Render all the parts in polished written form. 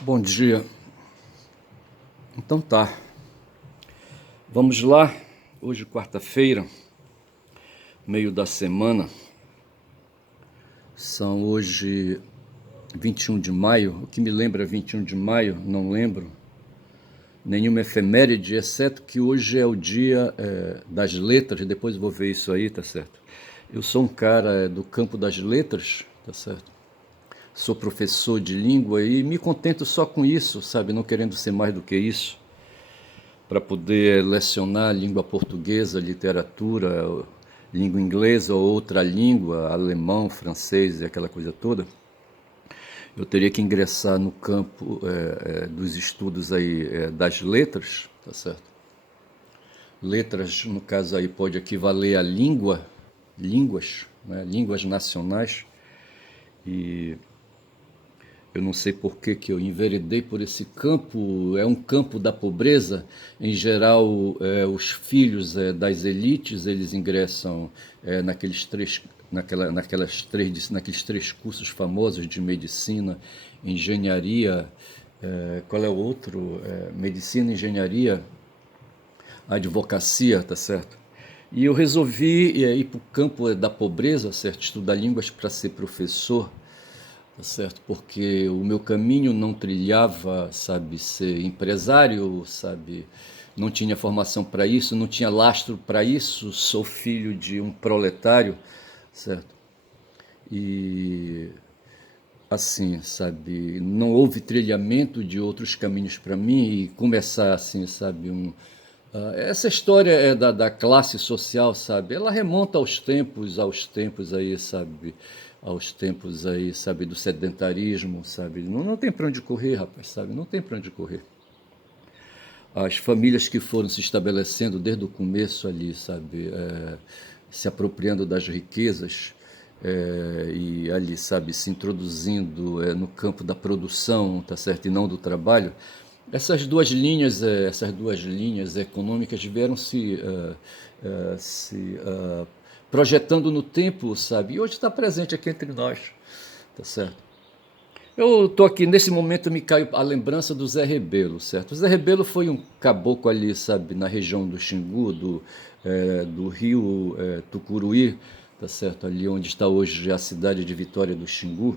Bom dia. Então tá. Vamos lá. Hoje quarta-feira, meio da semana. São hoje 21 de maio. O que me lembra 21 de maio, não lembro. Nenhuma efeméride, exceto que hoje é o dia das letras. Depois vou ver isso aí, tá certo? Eu sou um cara do campo das letras, tá certo? Sou professor de língua e me contento só com isso, sabe? Não querendo ser mais do que isso, para poder lecionar língua portuguesa, literatura, língua inglesa ou outra língua, alemão, francês e aquela coisa toda. Eu teria que ingressar no campo dos estudos aí das letras, tá certo? Letras, no caso aí, pode equivaler a línguas, né? Línguas nacionais. E eu não sei por que eu enveredei por esse campo. É um campo da pobreza. Em geral, os filhos das elites, eles ingressam naqueles três cursos famosos de medicina, engenharia, qual é o outro? Medicina, engenharia, advocacia, tá certo? E eu resolvi ir para o campo da pobreza, certo? Estudar línguas para ser professor, tá certo? Porque o meu caminho não trilhava, sabe, ser empresário, sabe? Não tinha formação para isso, não tinha lastro para isso. Sou filho de um proletário, certo? E assim, sabe, não houve trilhamento de outros caminhos para mim e começar assim, sabe, essa história é da classe social, sabe? Ela remonta aos tempos aí, sabe? Aos tempos aí, sabe, do sedentarismo, sabe? Não tem para onde correr, rapaz, sabe? Não tem para onde correr. As famílias que foram se estabelecendo desde o começo ali, sabe? Se apropriando das riquezas, e ali, sabe, se introduzindo no campo da produção, tá certo? E não do trabalho. Essas duas linhas econômicas vieram se projetando no tempo, sabe? E hoje está presente aqui entre nós, tá certo? Eu estou aqui, nesse momento me caiu a lembrança do Zé Rebelo, certo? O Zé Rebelo foi um caboclo ali, sabe, na região do Xingu, do rio Tucuruí, tá certo? Ali onde está hoje a cidade de Vitória do Xingu.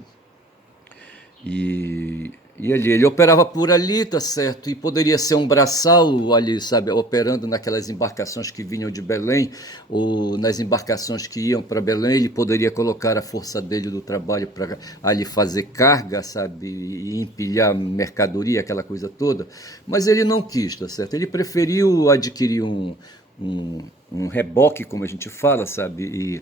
E ele operava por ali, tá certo? E poderia ser um braçal ali, sabe, operando naquelas embarcações que vinham de Belém, ou nas embarcações que iam para Belém, ele poderia colocar a força dele do trabalho para ali fazer carga, sabe, e empilhar mercadoria, aquela coisa toda. Mas ele não quis, tá certo? Ele preferiu adquirir um reboque, como a gente fala, sabe, e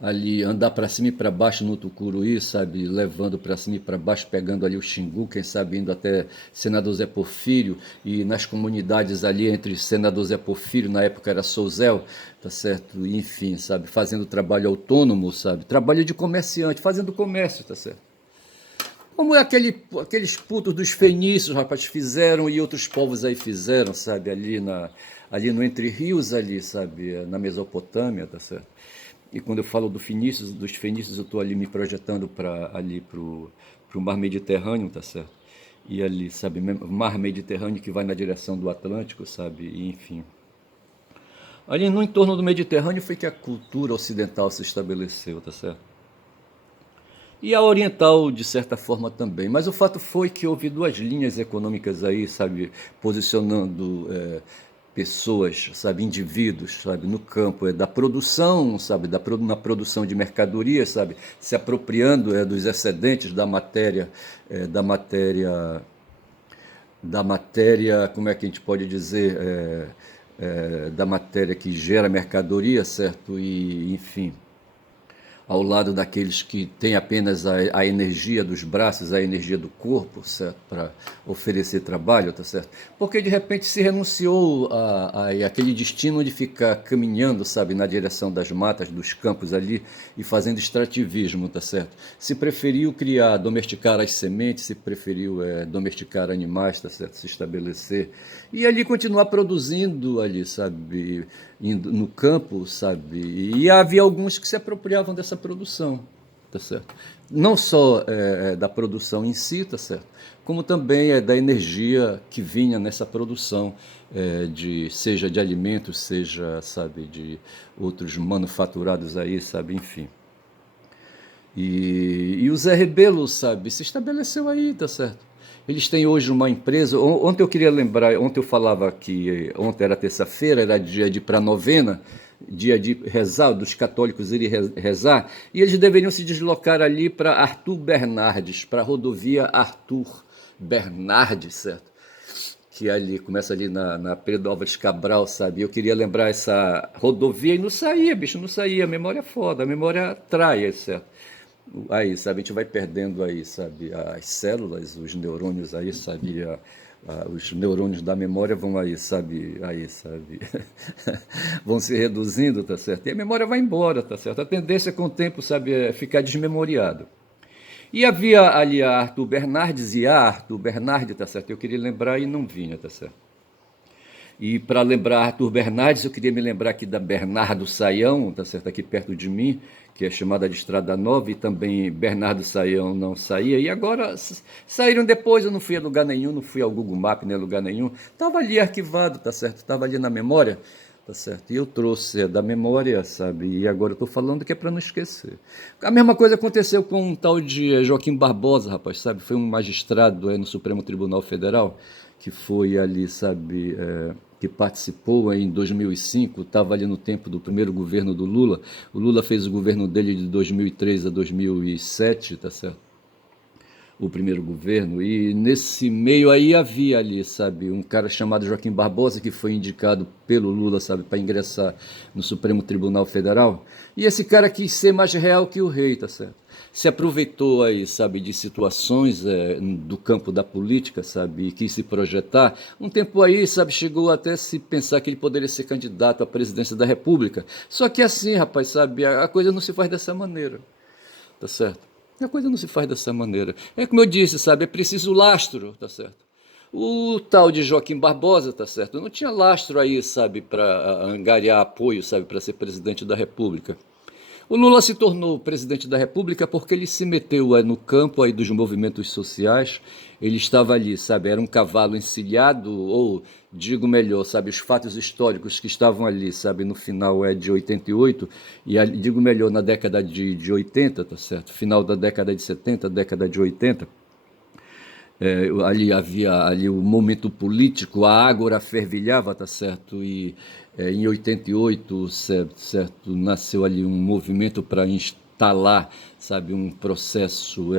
ali andar para cima e para baixo no Tucuruí, sabe, levando para cima e para baixo, pegando ali o Xingu, quem sabe indo até Senador Zé Porfírio, e nas comunidades ali entre Senador Zé Porfírio, na época era Souzel, tá certo, enfim, sabe, fazendo trabalho autônomo, sabe, trabalho de comerciante, fazendo comércio, tá certo. Como é aqueles putos dos fenícios, rapaz, fizeram e outros povos aí fizeram, sabe, ali no Entre Rios, ali, sabe, na Mesopotâmia, tá certo? E quando eu falo dos fenícios, eu estou ali me projetando para ali pro mar Mediterrâneo, tá certo? E ali, sabe, mar Mediterrâneo que vai na direção do Atlântico, sabe? E, enfim. Ali no entorno do Mediterrâneo foi que a cultura ocidental se estabeleceu, tá certo? E a oriental, de certa forma, também. Mas o fato foi que houve duas linhas econômicas aí, sabe, posicionando pessoas, sabe, indivíduos, sabe, no campo da produção, sabe, na produção de mercadorias, sabe, se apropriando dos excedentes da matéria, como é que a gente pode dizer, da matéria que gera mercadoria, certo, e enfim, ao lado daqueles que têm apenas a energia dos braços, a energia do corpo, certo? Para oferecer trabalho, tá certo? Porque de repente se renunciou a aquele destino de ficar caminhando, sabe, na direção das matas, dos campos ali e fazendo extrativismo, tá certo? Se preferiu domesticar as sementes, se preferiu domesticar animais, tá certo? Se estabelecer e ali continuar produzindo ali, sabe, indo no campo, sabe? E havia alguns que se apropriavam dessa produção. tá certo? Não só da produção em si, tá certo? Como também da energia que vinha nessa produção, seja de alimentos, seja, sabe, de outros manufaturados aí, sabe, enfim. E o Zé Rebelo, sabe, se estabeleceu aí, tá certo? Eles têm hoje uma empresa. Ontem eu queria lembrar, ontem eu falava que ontem era terça-feira, era dia de ir para a novena, dia de rezar, dos católicos irem rezar, e eles deveriam se deslocar ali para Arthur Bernardes, para a rodovia Arthur Bernardes, certo? Que ali começa ali na Pedro Álvares Cabral, sabe? Eu queria lembrar essa rodovia e não saía, bicho, não saía. A memória é foda, a memória trai, certo? Aí, sabe, a gente vai perdendo aí, sabe, as células, os neurônios aí, sabe, os neurônios da memória vão aí, sabe, vão se reduzindo, tá certo? E a memória vai embora, tá certo? A tendência com o tempo, sabe, é ficar desmemoriado. E havia ali a Arthur Bernardes e a Arthur Bernardes, tá certo? Eu queria lembrar e não vinha, tá certo? E para lembrar Arthur Bernardes, eu queria me lembrar aqui da Bernardo Saião, tá certo? Aqui perto de mim, que é chamada de Estrada Nova, e também Bernardo Saião não saía. E agora saíram depois, eu não fui a lugar nenhum, não fui ao Google Maps, nem a lugar nenhum. Estava ali arquivado, tá certo? Estava ali na memória, tá certo? E eu trouxe da memória, sabe? E agora eu estou falando que é para não esquecer. A mesma coisa aconteceu com um tal de Joaquim Barbosa, rapaz, sabe? Foi um magistrado no Supremo Tribunal Federal, que foi ali, sabe, que participou em 2005, estava ali no tempo do primeiro governo do Lula. O Lula fez o governo dele de 2003 a 2007, tá certo? O primeiro governo, e nesse meio aí havia ali, sabe, um cara chamado Joaquim Barbosa, que foi indicado pelo Lula, sabe, para ingressar no Supremo Tribunal Federal, e esse cara quis ser mais real que o rei, tá certo? Se aproveitou aí, sabe, de situações do campo da política, sabe, e quis se projetar. Um tempo aí, sabe, chegou até se pensar que ele poderia ser candidato à presidência da República. Só que assim, rapaz, sabe, a coisa não se faz dessa maneira, tá certo? A coisa não se faz dessa maneira. É como eu disse, sabe, é preciso lastro, tá certo? O tal de Joaquim Barbosa, tá certo? Não tinha lastro aí, sabe, para angariar apoio, sabe, para ser presidente da República. O Lula se tornou presidente da República porque ele se meteu no campo aí dos movimentos sociais. Ele estava ali, sabe, era um cavalo encilhado, ou digo melhor, sabe, os fatos históricos que estavam ali, sabe, no final de 88, e digo melhor, na década de 80, tá certo? Final da década de 70, década de 80. Ali havia ali o momento político, a ágora fervilhava, tá certo? E em 88, certo, nasceu ali um movimento para instalar, sabe, um processo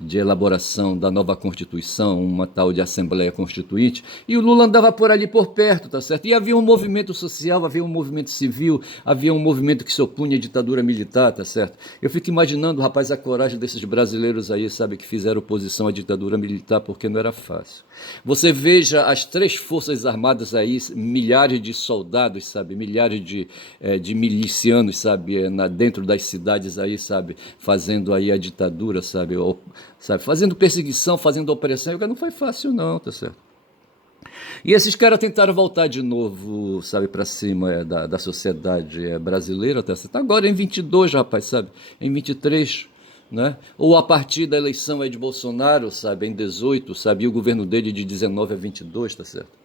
de elaboração da nova Constituição, uma tal de Assembleia Constituinte, e o Lula andava por ali por perto, tá certo? E havia um movimento social, havia um movimento civil, havia um movimento que se opunha à ditadura militar, tá certo? Eu fico imaginando, rapaz, a coragem desses brasileiros aí, sabe, que fizeram oposição à ditadura militar, porque não era fácil. Você veja as três forças armadas aí, milhares de soldados, sabe, milhares de milicianos, sabe, dentro das cidades aí, sabe, fazendo aí a ditadura, sabe, fazendo perseguição, fazendo opressão, e não foi fácil não, tá certo? E esses caras tentaram voltar de novo, sabe, para cima da sociedade brasileira, tá certo? Agora em 22, rapaz, sabe, em 23, né? Ou a partir da eleição aí de Bolsonaro, sabe, em 18, sabe, e o governo dele de 19 a 22, tá certo?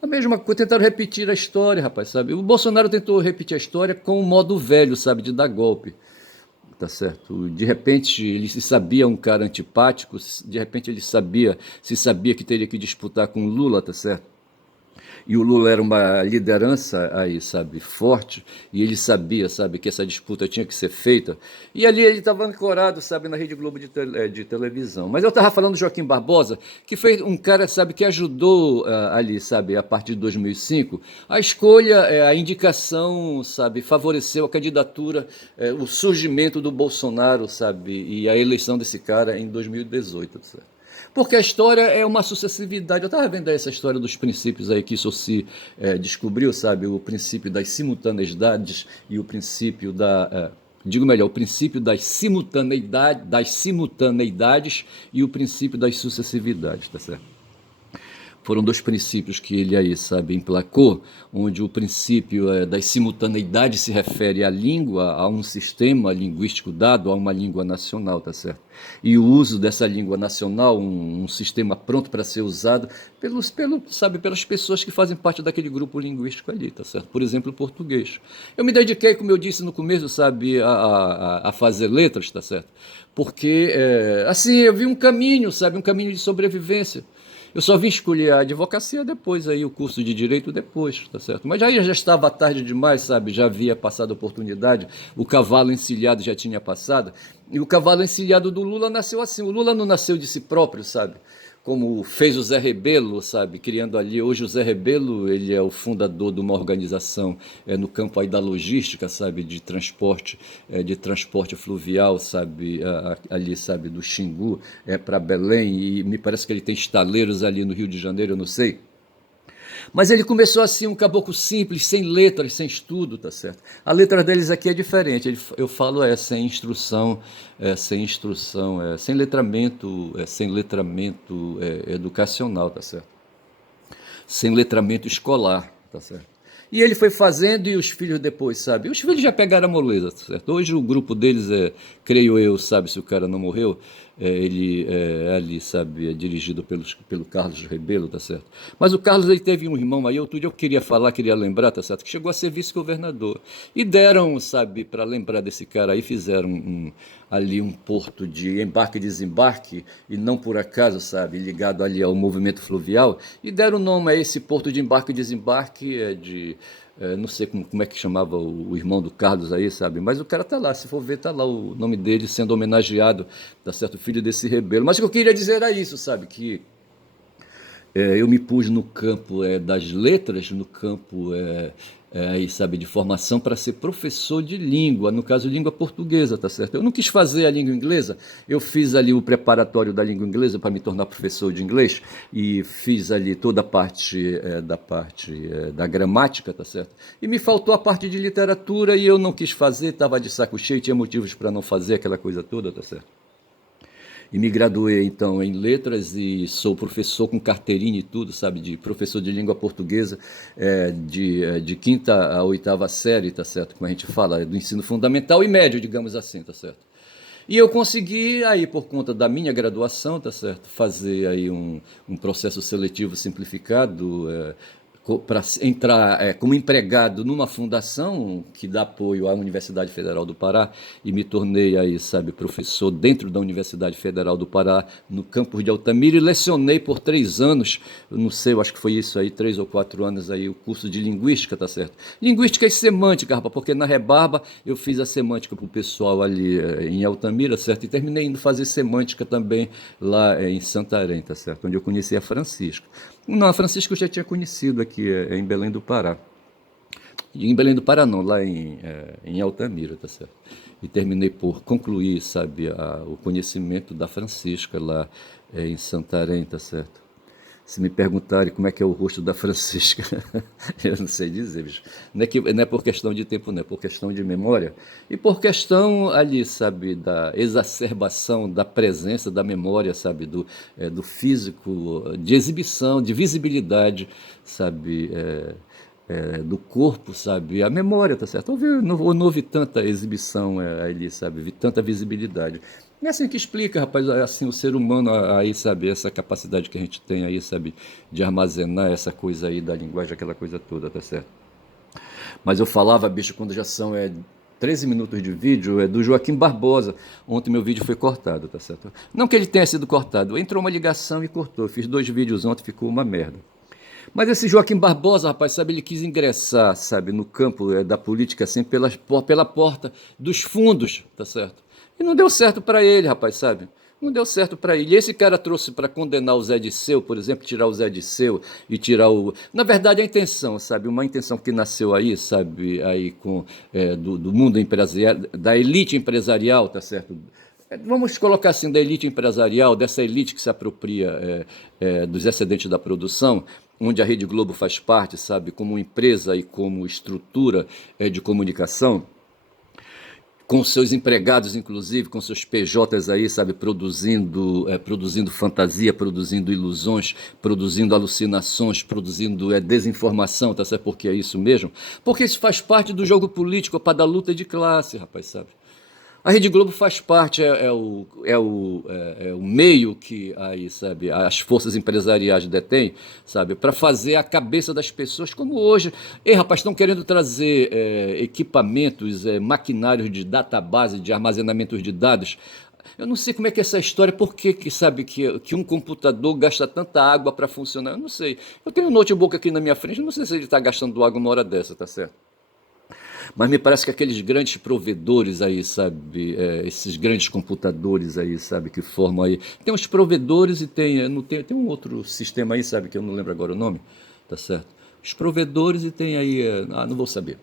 A mesma coisa, tentaram repetir a história, rapaz, sabe? O Bolsonaro tentou repetir a história com o modo velho, sabe, de dar golpe, tá certo? De repente ele se sabia um cara antipático, de repente ele se sabia que teria que disputar com o Lula, tá certo? E o Lula era uma liderança aí, sabe, forte, e ele sabia, sabe, que essa disputa tinha que ser feita. E ali ele estava ancorado, sabe, na Rede Globo de televisão. Mas eu estava falando do Joaquim Barbosa, que foi um cara, sabe, que ajudou ali, sabe, a partir de 2005, a escolha, a indicação, sabe, favoreceu a candidatura, o surgimento do Bolsonaro, sabe, e a eleição desse cara em 2018, certo? Porque a história é uma sucessividade. Eu estava vendo aí essa história dos princípios aí que isso se descobriu, sabe? O princípio das simultaneidades e o princípio digo melhor, o princípio das simultaneidades e o princípio das sucessividades, tá certo? Foram dois princípios que ele aí, sabe, emplacou, onde o princípio das simultaneidades se refere à língua, a um sistema linguístico dado, a uma língua nacional, tá certo? E o uso dessa língua nacional, um sistema pronto para ser usado pelas pessoas que fazem parte daquele grupo linguístico ali, tá certo? Por exemplo, o português. Eu me dediquei, como eu disse no começo, sabe, a fazer letras, tá certo? Porque, assim, eu vi um caminho, sabe, um caminho de sobrevivência. Eu só vim escolher a advocacia depois, aí o curso de direito depois, tá certo? Mas aí já estava tarde demais, sabe? Já havia passado a oportunidade, o cavalo encilhado já tinha passado, e o cavalo encilhado do Lula nasceu assim. O Lula não nasceu de si próprio, sabe? Como fez o Zé Rebelo, sabe, criando ali. Hoje o Zé Rebelo, ele é o fundador de uma organização no campo aí da logística, sabe, de transporte fluvial, sabe, ali, sabe, do Xingu para Belém, e me parece que ele tem estaleiros ali no Rio de Janeiro, eu não sei. Mas ele começou assim, um caboclo simples, sem letras, sem estudo, tá certo? A letra deles aqui é diferente. Eu falo sem instrução, sem letramento, sem letramento educacional, tá certo? Sem letramento escolar, tá certo? E ele foi fazendo e os filhos depois, sabe? Os filhos já pegaram a moleza, tá certo? Hoje o grupo deles creio eu, sabe, se o cara não morreu, ele ali, sabe, é dirigido pelo Carlos Rebelo, tá certo? Mas o Carlos, ele teve um irmão aí, outro dia eu queria falar, queria lembrar, tá certo? Que chegou a ser vice-governador. E deram, sabe, para lembrar desse cara aí, fizeram ali um porto de embarque e desembarque, e não por acaso, sabe, ligado ali ao movimento fluvial, e deram o nome a esse porto de embarque e desembarque não sei como é que chamava o irmão do Carlos aí, sabe? Mas o cara tá lá, se for ver, tá lá o nome dele sendo homenageado, tá certo? Filho desse rebelo. Mas o que eu queria dizer era isso, sabe? Que eu me pus no campo das letras, no campo aí, sabe, de formação para ser professor de língua, no caso língua portuguesa, tá certo? Eu não quis fazer a língua inglesa, eu fiz ali o preparatório da língua inglesa para me tornar professor de inglês e fiz ali toda a parte da gramática, tá certo? E me faltou a parte de literatura e eu não quis fazer, estava de saco cheio, tinha motivos para não fazer aquela coisa toda, tá certo? E me graduei então em letras e sou professor com carteirinha e tudo, sabe, de professor de língua portuguesa, de quinta a oitava série, tá certo? Como a gente fala, do ensino fundamental e médio, digamos assim, tá certo? E eu consegui aí, por conta da minha graduação, tá certo, fazer aí um processo seletivo simplificado, para entrar como empregado numa fundação que dá apoio à Universidade Federal do Pará e me tornei aí, sabe, professor dentro da Universidade Federal do Pará, no campus de Altamira, e lecionei por 3 anos, não sei, eu acho que foi isso aí, 3 ou 4 anos aí, o curso de Linguística, tá certo? Linguística e Semântica, rapaz, porque na Rebarba eu fiz a Semântica pro pessoal ali em Altamira, certo? E terminei indo fazer Semântica também lá em Santarém, tá certo? Onde eu conheci a Francisca. Não, a Francisca eu já tinha conhecido aqui em Belém do Pará. Em Belém do Pará não, lá em Altamira, tá certo? E terminei por concluir, sabe, o conhecimento da Francisca lá em Santarém, tá certo? Se me perguntarem como é que é o rosto da Francisca, eu não sei dizer, bicho. Não é por questão de tempo, não é por questão de memória. E por questão ali, sabe, da exacerbação da presença da memória, sabe, do físico, de exibição, de visibilidade, sabe, do corpo, sabe, a memória, tá certo? Não houve tanta exibição ali, sabe, tanta visibilidade. É assim que explica, rapaz, assim, o ser humano aí, sabe, essa capacidade que a gente tem aí, sabe, de armazenar essa coisa aí da linguagem, aquela coisa toda, tá certo? Mas eu falava, bicho, quando já são 13 minutos de vídeo, do Joaquim Barbosa. Ontem meu vídeo foi cortado, tá certo? Não que ele tenha sido cortado, entrou uma ligação e cortou. Eu fiz 2 vídeos ontem, ficou uma merda. Mas esse Joaquim Barbosa, rapaz, sabe, ele quis ingressar, sabe, no campo da política, assim, pela porta dos fundos, tá certo? E não deu certo para ele, rapaz, sabe? Não deu certo para ele. E esse cara trouxe para condenar o Zé Disseu, por exemplo, tirar o Zé Disseu e tirar o. Na verdade, a intenção, sabe? Uma intenção que nasceu aí, sabe? Aí do mundo empresarial, da elite empresarial, tá certo? Vamos colocar assim, da elite empresarial, dessa elite que se apropria dos excedentes da produção, onde a Rede Globo faz parte, sabe? Como empresa e como estrutura de comunicação com seus empregados, inclusive, com seus PJs aí, sabe, produzindo fantasia, produzindo ilusões, produzindo alucinações, produzindo desinformação, tá certo? Porque é isso mesmo. Porque isso faz parte do jogo político, para da luta de classe, rapaz, sabe? A Rede Globo faz parte, é o meio que aí, sabe, as forças empresariais detêm, sabe, para fazer a cabeça das pessoas, como hoje. Ei, rapaz, estão querendo trazer equipamentos, maquinários de database, de armazenamento de dados. Eu não sei como é que é essa história, por que sabe, que um computador gasta tanta água para funcionar, eu não sei. Eu tenho um notebook aqui na minha frente, eu não sei se ele está gastando água uma hora dessa, tá certo? Mas me parece que aqueles grandes provedores aí, sabe, esses grandes computadores aí, sabe, que formam aí. Tem os provedores e não tem um outro sistema aí, sabe, que eu não lembro agora o nome, tá certo? Os provedores e tem aí, não vou saber.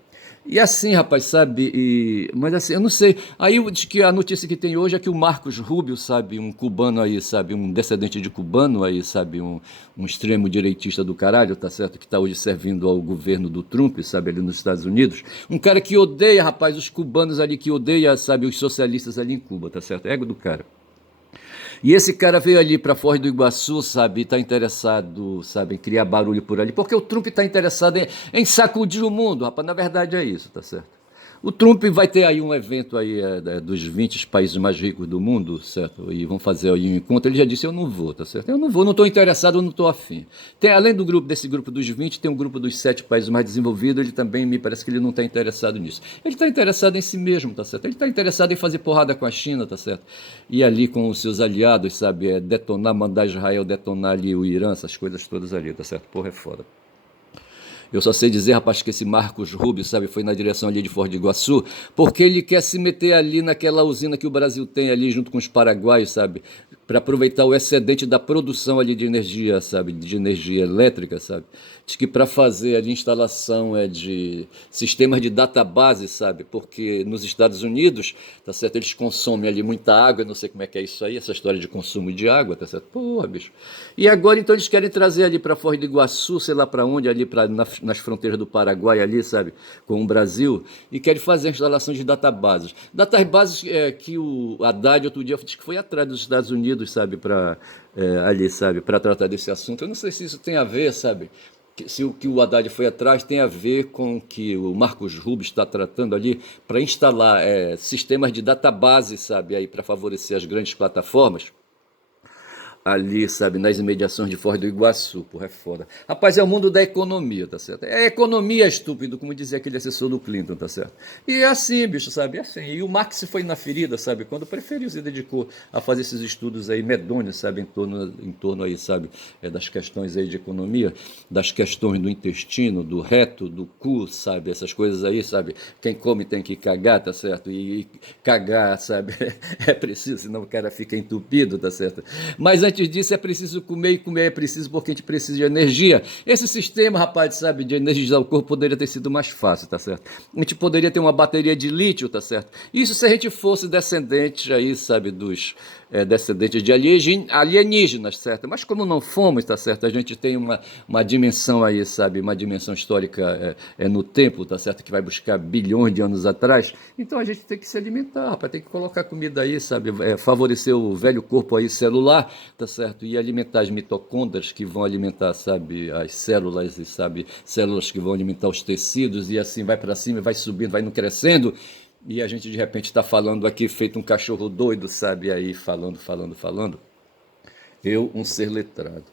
E assim, rapaz, sabe? Mas assim, eu não sei. Aí diz que a notícia que tem hoje é que o Marcos Rubio, sabe, um cubano aí, sabe, um descendente de cubano aí, sabe, um extremo direitista do caralho, tá certo? Que está hoje servindo ao governo do Trump, sabe, ali nos Estados Unidos. Um cara que odeia, rapaz, os cubanos ali, que odeia, sabe, os socialistas ali em Cuba, tá certo? Ego do cara. E esse cara veio ali para Foz do Iguaçu, sabe, está interessado, sabe, em criar barulho por ali, porque o Trump está interessado em sacudir o mundo, rapaz, na verdade é isso, tá certo? O Trump vai ter aí um evento aí dos 20 países mais ricos do mundo, certo? E vão fazer aí um encontro. Ele já disse, eu não vou, tá certo? Eu não vou, não estou interessado, eu não estou afim. Tem, além desse grupo dos 20, tem um grupo dos 7 países mais desenvolvidos, ele também, me parece que ele não está interessado nisso. Ele está interessado em si mesmo, tá certo? Ele está interessado em fazer porrada com a China, tá certo? E ali com os seus aliados, sabe, detonar, mandar Israel detonar ali o Irã, essas coisas todas ali, tá certo? Porra, é foda. Eu só sei dizer, rapaz, que esse Marcos Rubio, sabe, foi na direção ali de Foz do Iguaçu, porque ele quer se meter ali naquela usina que o Brasil tem ali junto com os paraguaios, sabe, para aproveitar o excedente da produção ali de energia, sabe, de energia elétrica, sabe. Diz que para fazer ali instalação de sistemas de database, sabe, porque nos Estados Unidos, tá certo, eles consomem ali muita água, eu não sei como é que é isso aí, essa história de consumo de água, tá certo? Porra, bicho. E agora então eles querem trazer ali para Foz do Iguaçu, sei lá para onde, ali nas fronteiras do Paraguai ali, sabe, com o Brasil, e querem fazer a instalação de databases. Databases que o Haddad outro dia disse que foi atrás dos Estados Unidos, sabe, para ali, sabe, para tratar desse assunto. Eu não sei se isso tem a ver, sabe, se o que o Haddad foi atrás tem a ver com o que o Marcos Rubio está tratando ali para instalar sistemas de database, sabe, aí para favorecer as grandes plataformas ali, sabe, nas imediações de Foz do Iguaçu, porra, é foda. Rapaz, é o mundo da economia, tá certo? É economia, estúpido, como dizia aquele assessor do Clinton, tá certo? E é assim, bicho, sabe? É assim. E o Marx foi na ferida, sabe? Quando preferiu, se dedicou a fazer esses estudos aí medonhos, sabe? Em torno aí, sabe? Das questões aí de economia, das questões do intestino, do reto, do cu, sabe? Essas coisas aí, sabe? Quem come tem que cagar, tá certo? E cagar, sabe? É preciso, senão o cara fica entupido, tá certo? Mas antes disso é preciso comer, e comer é preciso porque a gente precisa de energia. Esse sistema, rapaz, sabe, de energizar o corpo poderia ter sido mais fácil, tá certo? A gente poderia ter uma bateria de lítio, tá certo? Isso se a gente fosse descendente aí, sabe, dos descendentes de alienígenas, certo? Mas como não fomos, tá certo? A gente tem uma dimensão aí, sabe, uma dimensão histórica no tempo, tá certo? Que vai buscar bilhões de anos atrás. Então a gente tem que se alimentar, rapaz, tem que colocar comida aí, sabe? Favorecer o velho corpo aí celular, tá certo? E alimentar as mitocôndrias que vão alimentar, sabe, as células e, sabe, células que vão alimentar os tecidos e assim vai para cima, vai subindo, vai não crescendo. E a gente de repente está falando aqui feito um cachorro doido, sabe? Aí falando, falando, falando. Eu, um ser letrado.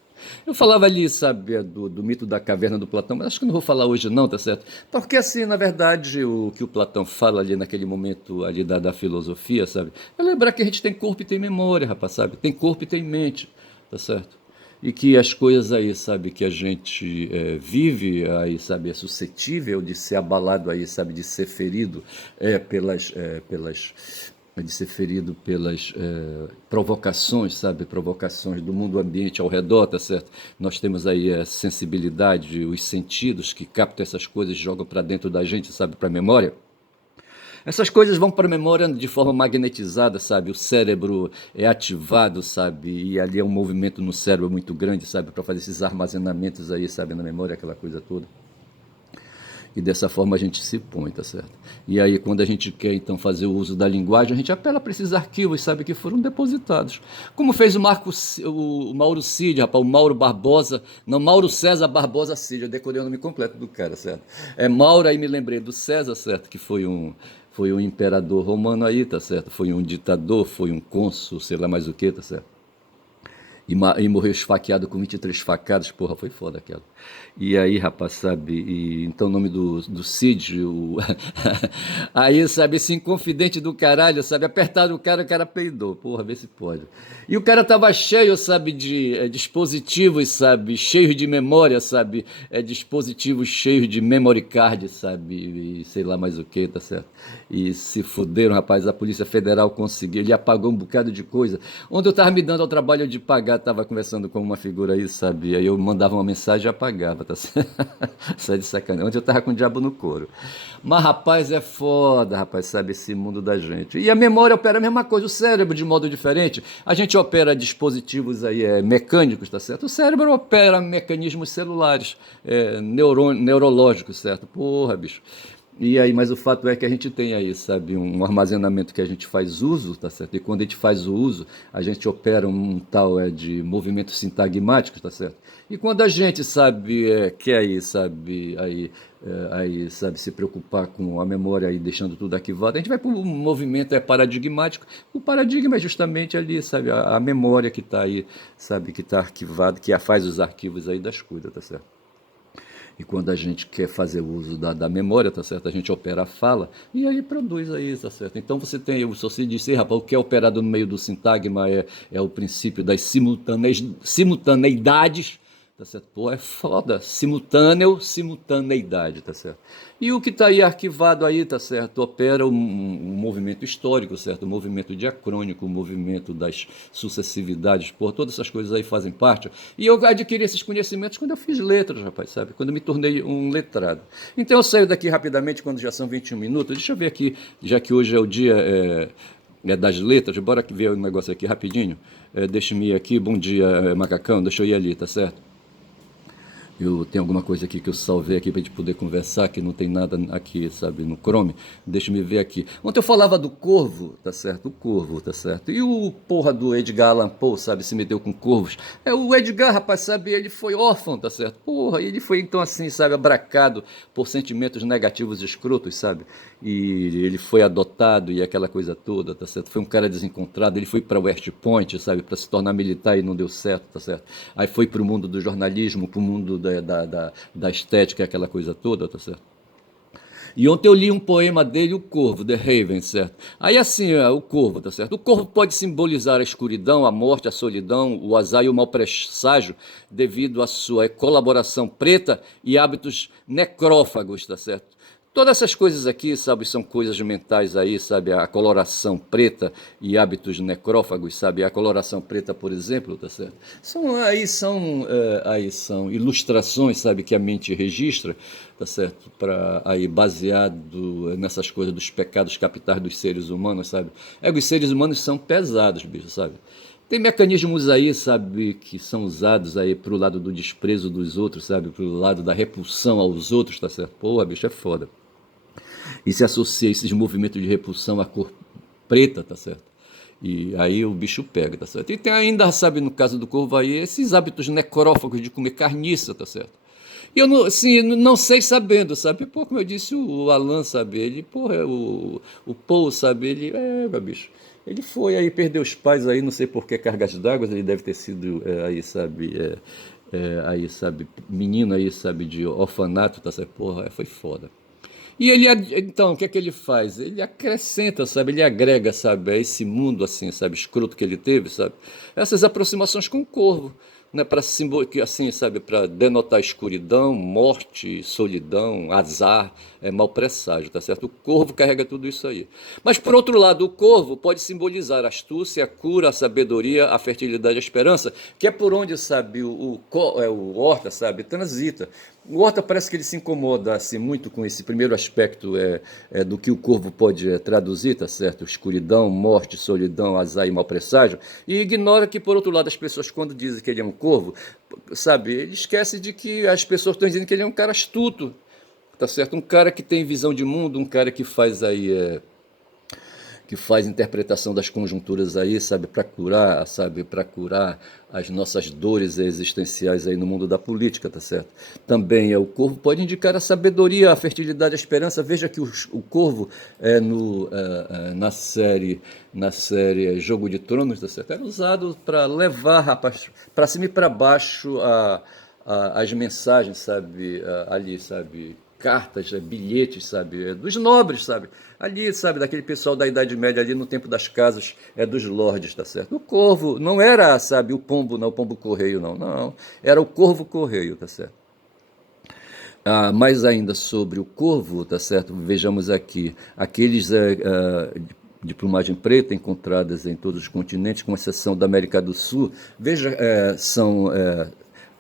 Eu falava ali, sabe, do mito da caverna do Platão, mas acho que não vou falar hoje não, tá certo? Porque assim, na verdade, o que o Platão fala ali naquele momento ali da filosofia, sabe? É lembrar que a gente tem corpo e tem memória, rapaz, sabe? Tem corpo e tem mente, tá certo? E que as coisas aí, sabe, que a gente vive aí, sabe, é suscetível de ser abalado aí, sabe, de ser ferido de ser ferido pelas provocações, sabe, provocações do mundo ambiente ao redor, tá certo? Nós temos aí a sensibilidade, os sentidos que captam essas coisas, jogam para dentro da gente, sabe, para a memória. Essas coisas vão para a memória de forma magnetizada, sabe? O cérebro é ativado, sabe? E ali é um movimento no cérebro muito grande, sabe? Para fazer esses armazenamentos aí, sabe? Na memória, aquela coisa toda. E dessa forma a gente se põe, tá certo? E aí, quando a gente quer, então, fazer o uso da linguagem, a gente apela para esses arquivos, sabe, que foram depositados. Como fez o Mauro Cid, rapaz, o Mauro Barbosa, não, Mauro César Barbosa Cid, eu decorei o nome completo do cara, certo? É Mauro, aí me lembrei do César, certo, que foi um imperador romano aí, tá certo? Foi um ditador, foi um cônsul, sei lá mais o que, tá certo? E morreu esfaqueado com 23 facadas, porra, foi foda aquela. E aí, rapaz, sabe, então o nome do Cid, aí, sabe, esse inconfidente do caralho, sabe, apertaram o cara peidou, porra, vê se pode. E o cara tava cheio, sabe, de dispositivos, sabe, cheios de memória, sabe, dispositivos cheios de memory card, sabe, e sei lá mais o que, tá certo? E se fuderam, rapaz, a Polícia Federal conseguiu, ele apagou um bocado de coisa. Onde eu tava me dando ao trabalho de pagar, tava conversando com uma figura aí, sabe, aí eu mandava uma mensagem e apagava, tá certo? Sai de sacanagem. Onde eu tava com o diabo no couro. Mas, rapaz, é foda, rapaz, sabe, esse mundo da gente. E a memória opera a mesma coisa, o cérebro de modo diferente. A gente opera dispositivos aí mecânicos, tá certo? O cérebro opera mecanismos celulares, neurológicos, certo? Porra, bicho. E aí, mas o fato é que a gente tem aí, sabe, um armazenamento que a gente faz uso, tá certo? E quando a gente faz o uso, a gente opera um tal de movimentos sintagmáticos, tá certo? E quando a gente, sabe, quer aí, sabe, aí, sabe, se preocupar com a memória aí, deixando tudo arquivado, a gente vai para um movimento paradigmático. O paradigma é justamente ali, sabe, a memória que está aí, sabe, que está arquivado, que faz os arquivos aí das coisas, tá certo? E quando a gente quer fazer uso da memória, tá certo? A gente opera a fala e aí produz aí, tá certo? Então você tem, o Saussure disse, rapaz, o que é operado no meio do sintagma é o princípio das simultaneidades, tá certo? Pô, é foda. Simultaneidade, tá certo? E o que está aí arquivado aí, tá certo? Opera um movimento histórico, certo? Um movimento diacrônico, um movimento das sucessividades, por todas essas coisas aí fazem parte. E eu adquiri esses conhecimentos quando eu fiz letras, rapaz, sabe? Quando eu me tornei um letrado. Então eu saio daqui rapidamente, quando já são 21 minutos. Deixa eu ver aqui, já que hoje é o dia das letras, bora ver o negócio aqui rapidinho. Deixa-me ir aqui, bom dia, macacão, deixa eu ir ali, tá certo? Eu tenho alguma coisa aqui que eu salvei aqui para a gente poder conversar, que não tem nada aqui, sabe, no Chrome. Deixa-me ver aqui. Ontem eu falava do Corvo, tá certo? O Corvo, tá certo? E o porra do Edgar Allan Poe, sabe, se meteu com corvos. O Edgar, rapaz, sabe, ele foi órfão, tá certo? Porra, ele foi então assim, sabe, abracado por sentimentos negativos e escrotos, sabe? E ele foi adotado e aquela coisa toda, tá certo? Foi um cara desencontrado, ele foi para West Point, sabe, para se tornar militar e não deu certo, tá certo? Aí foi para o mundo do jornalismo, para o mundo da estética, aquela coisa toda, tá certo? E ontem eu li um poema dele, O Corvo, The Raven, certo? Aí assim, o Corvo, tá certo? O Corvo pode simbolizar a escuridão, a morte, a solidão, o azar e o mau presságio devido à sua colaboração preta e hábitos necrófagos, tá certo? Todas essas coisas aqui, sabe, são coisas mentais aí, sabe, a coloração preta e hábitos necrófagos, sabe, a coloração preta, por exemplo, tá certo? Aí são ilustrações, sabe, que a mente registra, tá certo, para aí baseado nessas coisas dos pecados capitais dos seres humanos, sabe? Os seres humanos são pesados, bicho, sabe? Tem mecanismos aí, sabe, que são usados aí pro lado do desprezo dos outros, sabe, pro lado da repulsão aos outros, tá certo? Porra, bicho, é foda. E se associa esses movimentos de repulsão à cor preta, tá certo? E aí o bicho pega, tá certo? E tem ainda, sabe, no caso do corvo aí, esses hábitos necrófagos de comer carniça, tá certo? E eu não, assim, não sei sabendo, sabe? Pô, como eu disse, o Alan, sabe? Ele, porra, o Paul, sabe? Ele, meu bicho. Ele foi aí, perdeu os pais aí, não sei por que cargas d'água, ele deve ter sido aí, sabe? Aí, sabe? Menino aí, sabe? De orfanato, tá certo? Porra, foi foda. E ele, então, o que é que ele faz? Ele acrescenta, sabe? Ele agrega, sabe? A esse mundo, assim, sabe? Escroto que ele teve, sabe? Essas aproximações com o corvo, né? Para assim, sabe? Para denotar escuridão, morte, solidão, azar, mau presságio, tá certo? O corvo carrega tudo isso aí. Mas, por outro lado, o corvo pode simbolizar a astúcia, a cura, a sabedoria, a fertilidade, a esperança, que é por onde, sabe? O Horta, sabe? Transita. O Horta parece que ele se incomoda assim, muito com esse primeiro aspecto do que o corvo pode traduzir, tá certo? Escuridão, morte, solidão, azar e mau presságio, e ignora que, por outro lado, as pessoas, quando dizem que ele é um corvo, sabe, ele esquece de que as pessoas estão dizendo que ele é um cara astuto, tá certo? Um cara que tem visão de mundo, um cara que faz aí que faz interpretação das conjunturas aí, sabe, para curar as nossas dores existenciais aí no mundo da política, tá certo? Também o corvo pode indicar a sabedoria, a fertilidade, a esperança. Veja que o corvo na série Jogo de Tronos, tá certo? Era usado para levar, rapaz, para cima e para baixo as mensagens, sabe, ali, sabe, cartas, bilhetes, sabe, dos nobres, sabe, ali, sabe, daquele pessoal da Idade Média ali no tempo das casas, dos lordes, tá certo? O corvo não era, sabe, o pombo, não, o pombo correio, não, não, era o corvo correio, tá certo? Mais ainda sobre o corvo, tá certo? Vejamos aqui, aqueles de plumagem preta encontradas em todos os continentes, com exceção da América do Sul, veja, são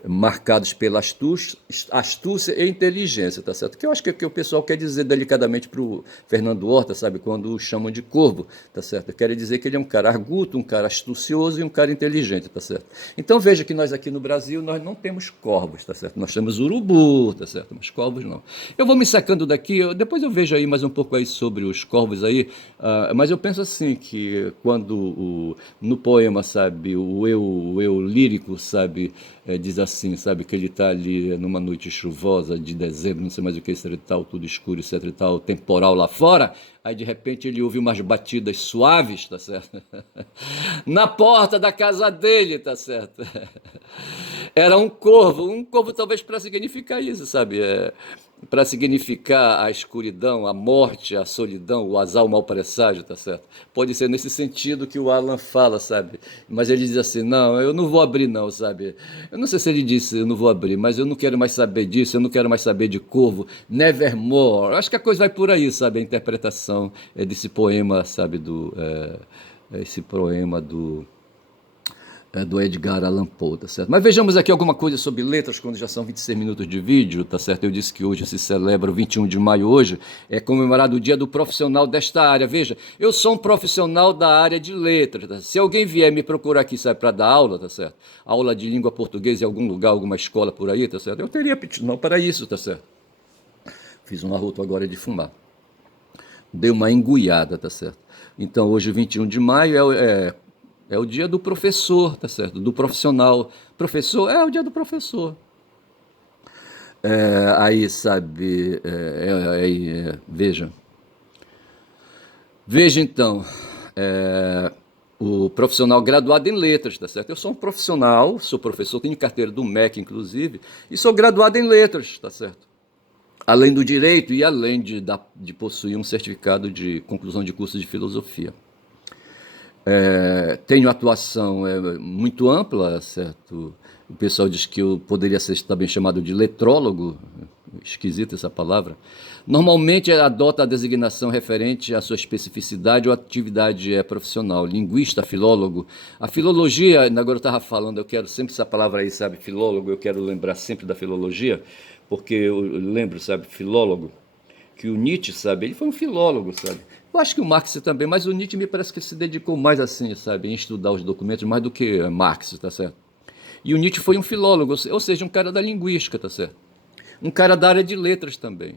marcados pela astúcia e inteligência, tá certo? Que eu acho que é o que o pessoal quer dizer delicadamente para o Fernando Horta, sabe? Quando o chamam de corvo, tá certo? Quer dizer que ele é um cara arguto, um cara astucioso e um cara inteligente, tá certo? Então veja que nós aqui no Brasil, nós não temos corvos, tá certo? Nós temos urubu, tá certo? Mas corvos não. Eu vou me sacando daqui, depois eu vejo aí mais um pouco aí sobre os corvos aí, mas eu penso assim, que quando no poema, sabe, o eu lírico, sabe, diz assim, sabe, que ele está ali numa noite chuvosa de dezembro, não sei mais o que, etc e tal, tudo escuro, etc e tal, temporal lá fora, aí de repente ele ouve umas batidas suaves, tá certo? Na porta da casa dele, tá certo? Era um corvo talvez para significar isso, sabe? Para significar a escuridão, a morte, a solidão, o azar, o mau presságio, tá certo? Pode ser nesse sentido que o Alan fala, sabe? Mas ele diz assim, não, eu não vou abrir não, sabe? Eu não sei se ele disse, eu não vou abrir, mas eu não quero mais saber disso, eu não quero mais saber de corvo, nevermore. Acho que a coisa vai por aí, sabe? A interpretação desse poema, sabe? Esse poema do Edgar Allan Poe, tá certo? Mas vejamos aqui alguma coisa sobre letras, quando já são 26 minutos de vídeo, tá certo? Eu disse que hoje se celebra o 21 de maio, hoje é comemorado o dia do profissional desta área. Veja, eu sou um profissional da área de letras, tá? Se alguém vier me procurar aqui, sabe, para dar aula, tá certo? Aula de língua portuguesa em algum lugar, alguma escola por aí, tá certo? Eu teria aptidão para isso, tá certo? Fiz um arroto agora de fumar. Dei uma enguiada, tá certo? Então, hoje, 21 de maio, é o dia do professor, tá certo? Do profissional. Professor é o dia do professor. Aí, sabe, veja. Veja então, o profissional graduado em letras, tá certo? Eu sou um profissional, sou professor, tenho carteira do MEC, inclusive, e sou graduado em letras, tá certo? Além do direito e além de possuir um certificado de conclusão de curso de filosofia. Tenho atuação muito ampla, certo? O pessoal diz que eu poderia ser também chamado de letrólogo, esquisita essa palavra. Normalmente adota a designação referente à sua especificidade ou atividade profissional, linguista, filólogo. A filologia, agora eu estava falando, eu quero sempre essa palavra aí, sabe, filólogo, eu quero lembrar sempre da filologia, porque eu lembro, sabe, filólogo, que o Nietzsche, sabe, ele foi um filólogo, sabe. Eu acho que o Marx também, mas o Nietzsche me parece que se dedicou mais assim, sabe, em estudar os documentos, mais do que Marx, tá certo? E o Nietzsche foi um filólogo, ou seja, um cara da linguística, tá certo? Um cara da área de letras também.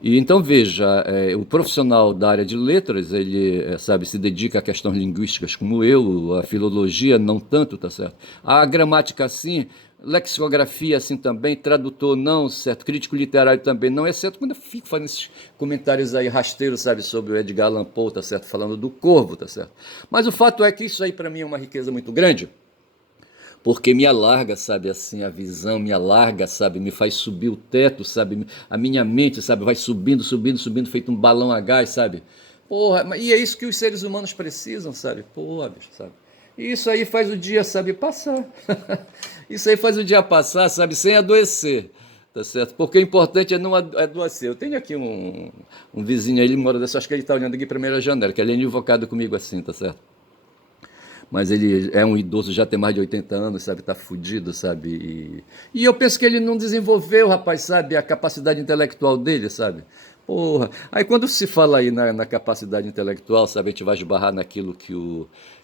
E então veja, o profissional da área de letras, ele, sabe, se dedica a questões linguísticas como eu, a filologia não tanto, tá certo? A gramática sim, lexicografia assim também, tradutor não, certo? Crítico literário também não, exceto quando eu fico fazendo esses comentários aí rasteiros, sabe, sobre o Edgar Allan Poe, tá certo? Falando do corvo, tá certo? Mas o fato é que isso aí para mim é uma riqueza muito grande, porque me alarga, sabe, assim, a visão, me alarga, sabe, me faz subir o teto, sabe, a minha mente, sabe, vai subindo, subindo, subindo, feito um balão a gás, sabe, porra, e é isso que os seres humanos precisam, sabe, porra, bicho, sabe, e isso aí faz o dia, sabe, passar, isso aí faz o dia passar, sabe, sem adoecer, tá certo, porque o importante é não adoecer. Eu tenho aqui um vizinho aí, ele mora dessa, acho que ele tá olhando aqui para a primeira janela, que ele é invocado comigo assim, tá certo, mas ele é um idoso, já tem mais de 80 anos, sabe, tá fudido, sabe, e eu penso que ele não desenvolveu, rapaz, sabe, a capacidade intelectual dele, sabe, porra, aí quando se fala aí na capacidade intelectual, sabe, a gente vai esbarrar naquilo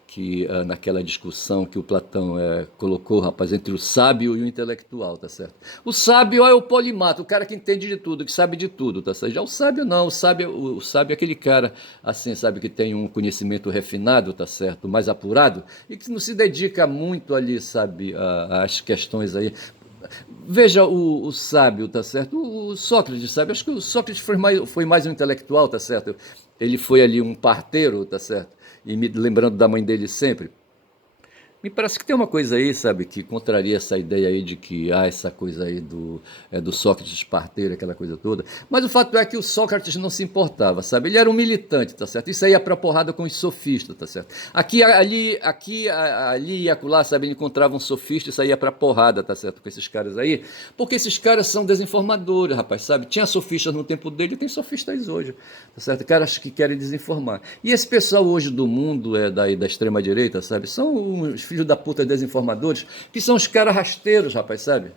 que naquela discussão que o Platão colocou, rapaz, entre o sábio e o intelectual, tá certo? O sábio é o polimata, o cara que entende de tudo, que sabe de tudo, tá certo? Já o sábio não, o sábio é aquele cara, assim, sabe, que tem um conhecimento refinado, tá certo? Mais apurado, e que não se dedica muito ali, sabe, às questões aí. Veja o sábio, tá certo? O Sócrates, sabe? Acho que o Sócrates foi mais um intelectual, tá certo? Ele foi ali um parteiro, tá certo? E me lembrando da mãe dele sempre. Me parece que tem uma coisa aí, sabe, que contraria essa ideia aí de que há essa coisa aí do Sócrates parteiro, aquela coisa toda. Mas o fato é que o Sócrates não se importava, sabe? Ele era um militante, tá certo? Isso aí é pra porrada com os sofistas, tá certo? Ali e acolá, sabe? Ele encontrava um sofista, isso aí é pra porrada, tá certo? Com esses caras aí. Porque esses caras são desinformadores, rapaz, sabe? Tinha sofistas no tempo dele e tem sofistas hoje, tá certo? Caras que querem desinformar. E esse pessoal hoje do mundo da extrema-direita, sabe? São os filhos da puta desinformadores, que são os caras rasteiros, rapaz, sabe?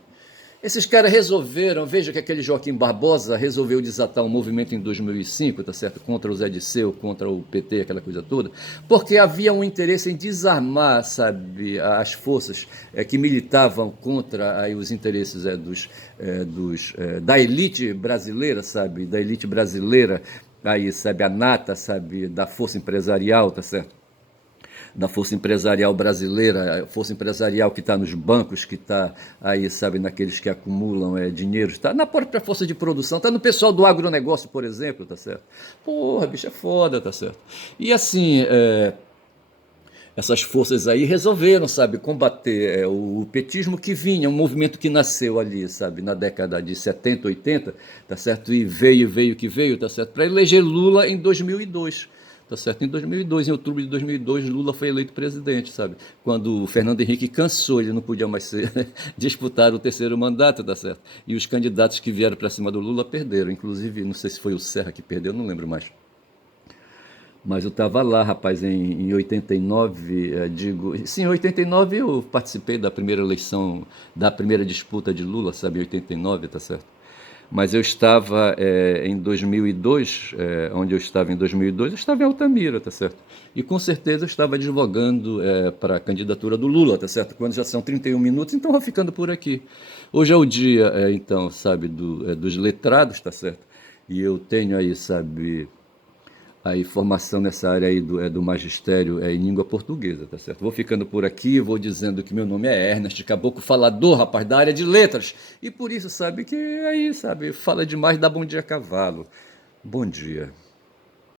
Esses caras resolveram, veja que aquele Joaquim Barbosa resolveu desatar um movimento em 2005, tá certo? Contra o Zé Disseu, contra o PT, aquela coisa toda, porque havia um interesse em desarmar, sabe, as forças que militavam contra os interesses da elite brasileira, sabe? Da elite brasileira, aí, sabe, a nata, sabe, da força empresarial, tá certo? Da força empresarial brasileira, a força empresarial que está nos bancos, que está aí, sabe, naqueles que acumulam dinheiro, está na própria força de produção, está no pessoal do agronegócio, por exemplo, tá certo? Porra, bicho, é foda, tá certo? E assim, essas forças aí resolveram, sabe, combater o petismo que vinha, um movimento que nasceu ali, sabe, na década de 70, 80, tá certo? E veio que veio, tá certo? Para eleger Lula em 2002. Tá certo? Em 2002, em outubro de 2002, Lula foi eleito presidente, sabe? Quando o Fernando Henrique cansou, ele não podia mais disputar o terceiro mandato, tá certo? E os candidatos que vieram para cima do Lula perderam. Inclusive, não sei se foi o Serra que perdeu, não lembro mais. Mas eu estava lá, rapaz, em 89, sim, em 89 eu participei da primeira eleição, da primeira disputa de Lula, sabe, em 89, tá certo? Mas eu estava em 2002, onde eu estava em 2002, eu estava em Altamira, tá certo? E com certeza eu estava advogando para a candidatura do Lula, tá certo? Quando já são 31 minutos, então vou ficando por aqui. Hoje é o dia, então, sabe, dos letrados, tá certo? E eu tenho aí, sabe, a formação nessa área aí do magistério em língua portuguesa, tá certo? Vou ficando por aqui, vou dizendo que meu nome é Ernest Caboclo Falador, rapaz, da área de letras. E por isso, sabe, que aí, sabe, fala demais, dá bom dia a cavalo. Bom dia.